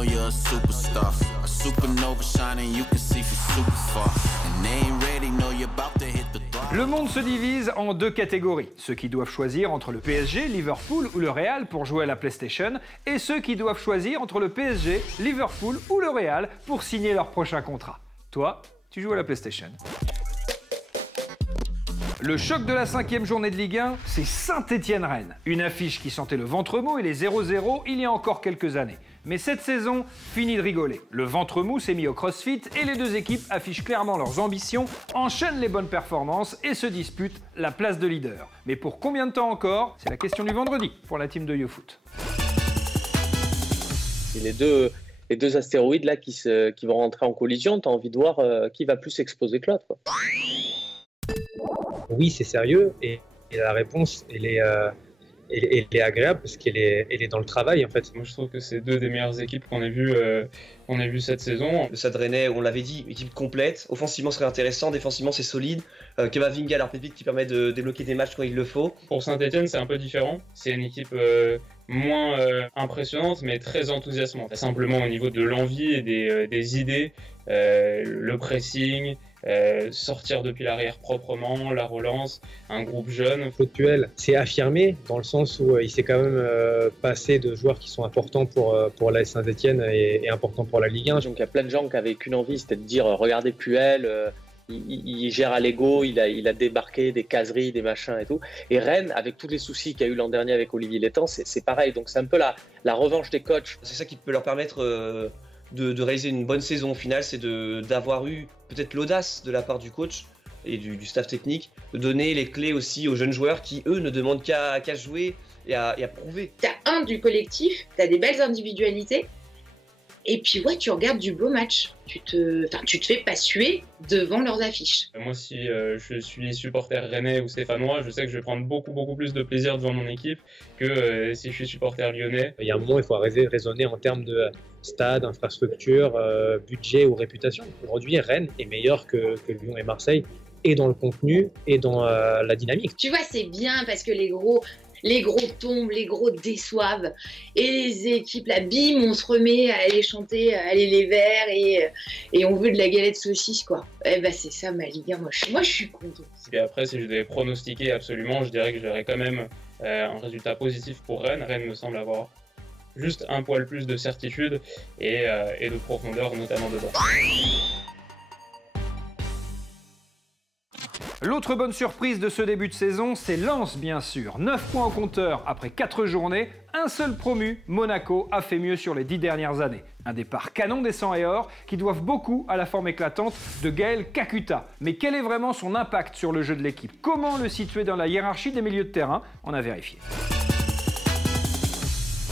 know you're a superstar. A supernova shining, you can see from super far. And they ain't ready, know you're about to hit the throttle. Le monde se divise en deux catégories. Ceux qui doivent choisir entre le PSG, Liverpool ou le Real pour jouer à la PlayStation, et ceux qui doivent choisir entre le PSG, Liverpool ou le Real pour signer leur prochain contrat. Toi, tu joues à la PlayStation. Le choc de la 5e journée de Ligue 1, c'est Saint-Étienne-Rennes. Une affiche qui sentait le ventre mou et les 0-0 il y a encore quelques années. Mais cette saison, fini de rigoler. Le ventre mou s'est mis au crossfit et les deux équipes affichent clairement leurs ambitions, enchaînent les bonnes performances et se disputent la place de leader. Mais pour combien de temps encore? C'est la question du vendredi pour la team de YouFoot. Et les deux astéroïdes là qui vont rentrer en collision, tu as envie de voir qui va plus s'exposer que l'autre. Oui, c'est sérieux et la réponse, elle est agréable parce qu'elle est dans le travail en fait. Moi je trouve que c'est deux des meilleures équipes qu'on ait vues cette saison. Le Stade Rennais, on l'avait dit, équipe complète. Offensivement, serait intéressant. Défensivement, c'est solide. Kamavinga, leur pépite qui permet de débloquer des matchs quand il le faut. Pour Saint-Etienne, c'est un peu différent. C'est une équipe moins impressionnante, mais très enthousiasmante. Simplement au niveau de l'envie et des idées, le pressing, sortir depuis l'arrière proprement, la relance, un groupe jeune. Claude Puel s'est affirmé dans le sens où il s'est quand même passé de joueurs qui sont importants pour l'AS Saint-Etienne et importants pour la Ligue 1. Donc il y a plein de gens qui avaient qu'une envie, c'était de dire regardez Puel, il gère à l'ego, il a débarqué des caseries, des machins et tout. Et Rennes, avec tous les soucis qu'il y a eu l'an dernier avec Olivier Létang, c'est pareil. Donc c'est un peu la revanche des coachs. C'est ça qui peut leur permettre de réaliser une bonne saison au final, c'est d'avoir eu peut-être l'audace de la part du coach et du staff technique de donner les clés aussi aux jeunes joueurs qui, eux, ne demandent qu'à jouer et à prouver. T'as du collectif, t'as des belles individualités, et puis ouais, tu regardes du beau match. Tu te fais pas suer devant leurs affiches. Moi, si je suis supporter rennais ou stéphanois, je sais que je vais prendre beaucoup plus de plaisir devant mon équipe que si je suis supporter lyonnais. Il y a un moment, il faut raisonner en termes de stade, infrastructure, budget ou réputation. Aujourd'hui, Rennes est meilleur que Lyon et Marseille, et dans le contenu et dans la dynamique. Tu vois, c'est bien parce que les gros tombent, les gros déçoivent. Et les équipes, là, bim, on se remet à aller chanter, aller les verts et on veut de la galette saucisse, quoi. Eh ben, c'est ça ma Ligue 1. Moi, je suis content. Et après, si je devais pronostiquer absolument, je dirais que j'aurais quand même un résultat positif pour Rennes. Rennes me semble avoir juste un poil plus de certitude et de profondeur, notamment devant. L'autre bonne surprise de ce début de saison, c'est Lens bien sûr. 9 points au compteur après 4 journées, un seul promu, Monaco, a fait mieux sur les 10 dernières années. Un départ canon des 100 et or qui doivent beaucoup à la forme éclatante de Gaël Kakuta. Mais quel est vraiment son impact sur le jeu de l'équipe? Comment le situer dans la hiérarchie des milieux de terrain? On a vérifié.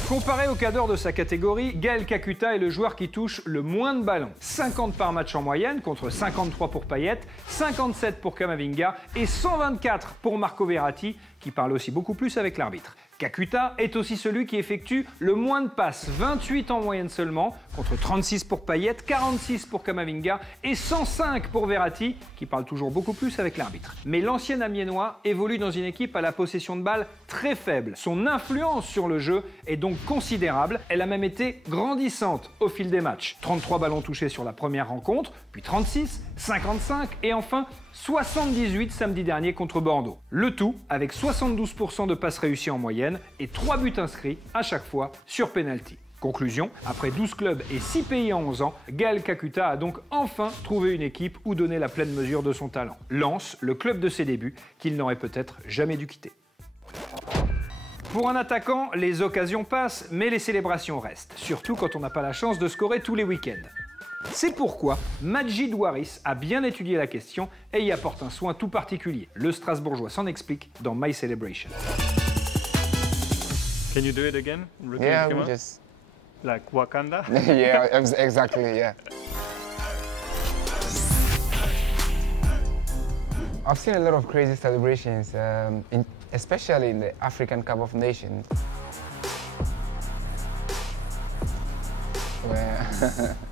Comparé au cadre de sa catégorie, Gaël Kakuta est le joueur qui touche le moins de ballons. 50 par match en moyenne contre 53 pour Payet, 57 pour Kamavinga et 124 pour Marco Verratti, qui parle aussi beaucoup plus avec l'arbitre. Kakuta est aussi celui qui effectue le moins de passes, 28 en moyenne seulement, contre 36 pour Payet, 46 pour Kamavinga et 105 pour Verratti, qui parle toujours beaucoup plus avec l'arbitre. Mais l'ancien Amiénois évolue dans une équipe à la possession de balle très faible. Son influence sur le jeu est donc considérable, elle a même été grandissante au fil des matchs. 33 ballons touchés sur la première rencontre, puis 36, 55 et enfin 78 samedi dernier contre Bordeaux. Le tout avec 72% de passes réussies en moyenne et 3 buts inscrits à chaque fois sur penalty. Conclusion, après 12 clubs et 6 pays en 11 ans, Gaël Kakuta a donc enfin trouvé une équipe où donner la pleine mesure de son talent. Lens, le club de ses débuts, qu'il n'aurait peut-être jamais dû quitter. Pour un attaquant, les occasions passent, mais les célébrations restent, surtout quand on n'a pas la chance de scorer tous les week-ends. C'est pourquoi Majid Waris a bien étudié la question et y apporte un soin tout particulier. Le Strasbourgeois s'en explique dans My Celebration. Can you do it again? Yeah, we just... Like Wakanda? Yeah, exactly, yeah. I've seen a lot of crazy celebrations, especially in the African Cup of Nations.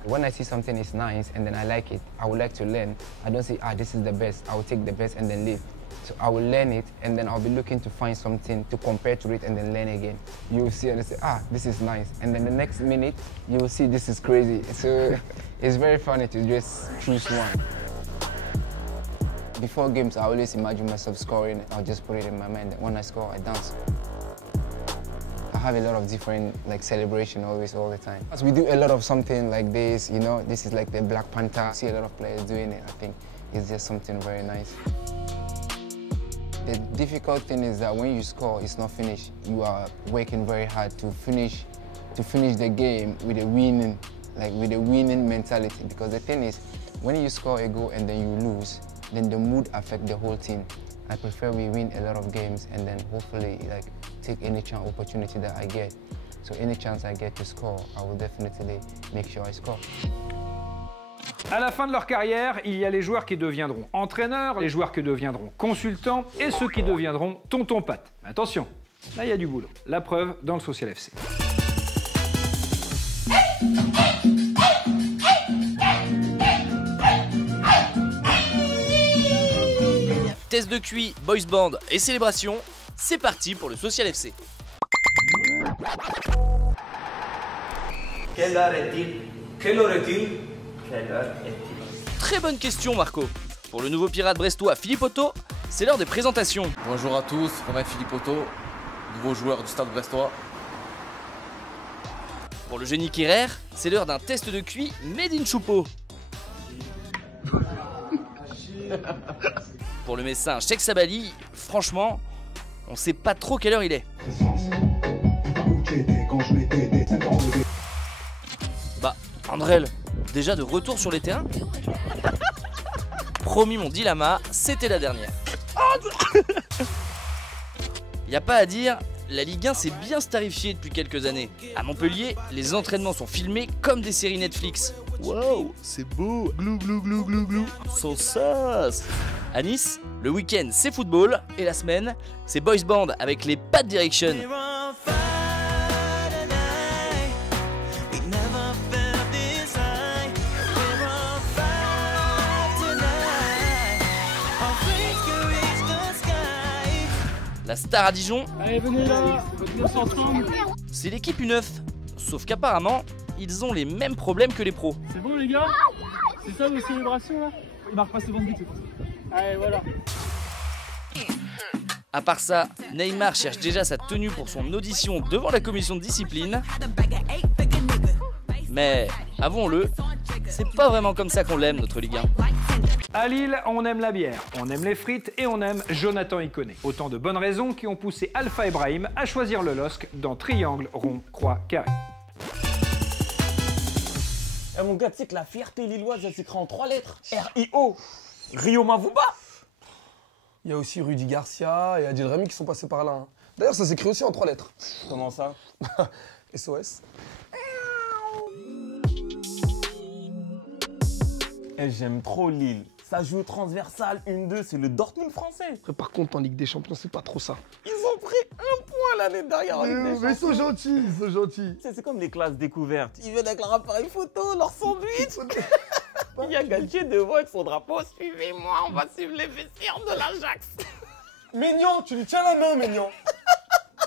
When I see something is nice and then I like it, I would like to learn. I don't say, this is the best, I will take the best and then leave. So I will learn it, and then I'll be looking to find something to compare to it, and then learn again. You will see and say, ah, this is nice. And then the next minute, you will see this is crazy. So it's very funny to just choose one. Before games, I always imagine myself scoring. I'll just put it in my mind that when I score, I dance. I have a lot of different celebration always all the time. As we do a lot of something like this, you know, this is like the Black Panther. I see a lot of players doing it. I think it's just something very nice. The difficult thing is that when you score, it's not finished. You are working very hard to finish the game with a winning, with a winning mentality. Because the thing is, when you score a goal and then you lose, then the mood affects the whole team. I prefer we win a lot of games and then hopefully take any chance opportunity that I get. So any chance I get to score, I will definitely make sure I score. À la fin de leur carrière, il y a les joueurs qui deviendront entraîneurs, les joueurs qui deviendront consultants et ceux qui deviendront tonton Pat. Attention, là il y a du boulot. La preuve dans le Social FC. Test de QI, boys band et célébration, c'est parti pour le Social FC. Quelle heure est-il? Quelle heure est-il? Quelle heure est-il? Très bonne question Marco. Pour le nouveau pirate brestois Philippe Otto, c'est l'heure des présentations. Bonjour à tous, Romain Philippe Otto, nouveau joueur du Stade brestois. Pour le génie Kerrer, c'est l'heure d'un test de QI made in Choupeau. Pour le médecin Cheikh Sabali, franchement, on sait pas trop quelle heure il est. Bah, Andrel, déjà de retour sur les terrains? Promis mon Dilama, c'était la dernière. Y a pas à dire, la Ligue 1 s'est bien starifiée depuis quelques années. À Montpellier, les entraînements sont filmés comme des séries Netflix. Waouh, c'est beau, glou glou glou glou glou, sans sauce. À Nice, le week-end c'est football et la semaine c'est boys band avec les Bad Direction. La star à Dijon, allez venez là, venez ensemble. C'est l'équipe U9, sauf qu'apparemment ils ont les mêmes problèmes que les pros. C'est bon les gars? C'est ça vos célébrations là? Il marque pas souvent de but. Allez voilà. À part ça, Neymar cherche déjà sa tenue pour son audition devant la commission de discipline. Mais, avouons-le, c'est pas vraiment comme ça qu'on l'aime notre Ligue 1. À Lille, on aime la bière, on aime les frites et on aime Jonathan Iconé. Autant de bonnes raisons qui ont poussé Alpha Ibrahim à choisir le LOSC dans triangle, rond, croix, carré. Eh mon gars, tu sais que la fierté lilloise, elle s'écrit en 3 lettres. R-I-O. Rio Mavuba. Il y a aussi Rudy Garcia et Adil Rami qui sont passés par là. Hein. D'ailleurs, ça s'écrit aussi en 3 lettres. Comment ça? SOS. Eh, j'aime trop Lille. Ça joue au transversal, 1-2, c'est le Dortmund français. Après, par contre, en Ligue des Champions, c'est pas trop ça. Ils ont pris 1 point l'année dernière en Ligue des Champions. Mais ils sont gentils, ils sont gentils. C'est comme les classes découvertes. Ils viennent avec leur appareil photo, leur sandwich. Il y a Galtier devant avec son drapeau. Suivez-moi, on va suivre les vestiaires de l'Ajax. Mignon, tu lui tiens la main, Mignon.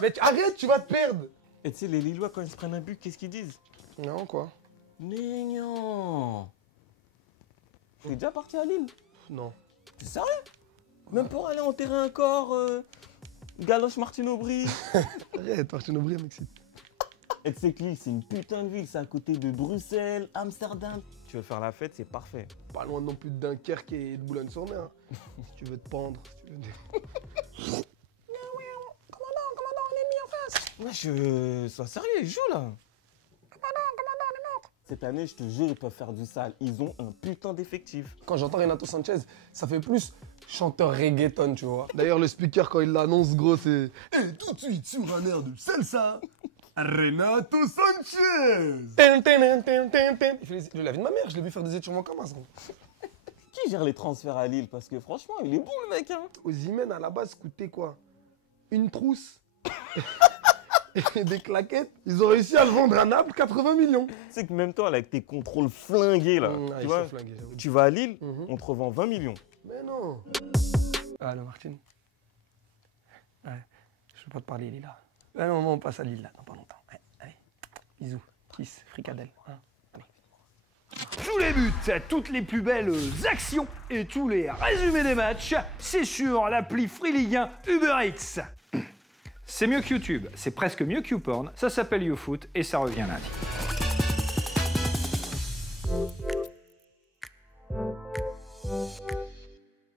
Mais arrête, tu vas te perdre. Et tu sais, les Lillois, quand ils se prennent un but, qu'est-ce qu'ils disent? Non, quoi? Mignon. T'es déjà parti à Lille? Non. T'es sérieux? Même pour aller enterrer un corps, Galoche Martine Aubry. Arrête, Martine Aubry, elle m'excite. Et tu sais que Lille, c'est une putain de ville, c'est à côté de Bruxelles, Amsterdam. Tu veux faire la fête, c'est parfait. Pas loin non plus de Dunkerque et de Boulogne-sur-Mer. Si tu veux te pendre, si tu veux... Commandant, on est mis en face. Wesh, sois sérieux, ils jouent là. Commandant, on est mort. Cette année, je te jure, ils peuvent faire du sale. Ils ont un putain d'effectif. Quand j'entends Renato Sanchez, ça fait plus chanteur reggaeton, tu vois. D'ailleurs, le speaker, quand il l'annonce, gros, c'est... Et tout de suite, sur un air de salsa, Renato Sanchez. Je la vie de ma mère, je l'ai vu faire des étirements comme ça. Qui gère les transferts à Lille? Parce que franchement, il est bon le mec. Hein. Osimhen, à la base, coûtait quoi? Une trousse et des claquettes. Ils ont réussi à le vendre à Naples, 80 millions. C'est que même toi, là, avec tes contrôles flingués, là, tu vois, tu vas à Lille, on te revend 20 millions. Mais non. Ah, le Martin. Ouais, je peux pas te parler, Lila. Ah non, on passe à Lille, là, dans pas longtemps. Ouais, allez, bisous, kiss, fricadelle. Hein. Tous les buts, toutes les plus belles actions et tous les résumés des matchs, c'est sur l'appli Free Ligue 1 UberX. C'est mieux que YouTube, c'est presque mieux que YouPorn, ça s'appelle YouFoot et ça revient lundi.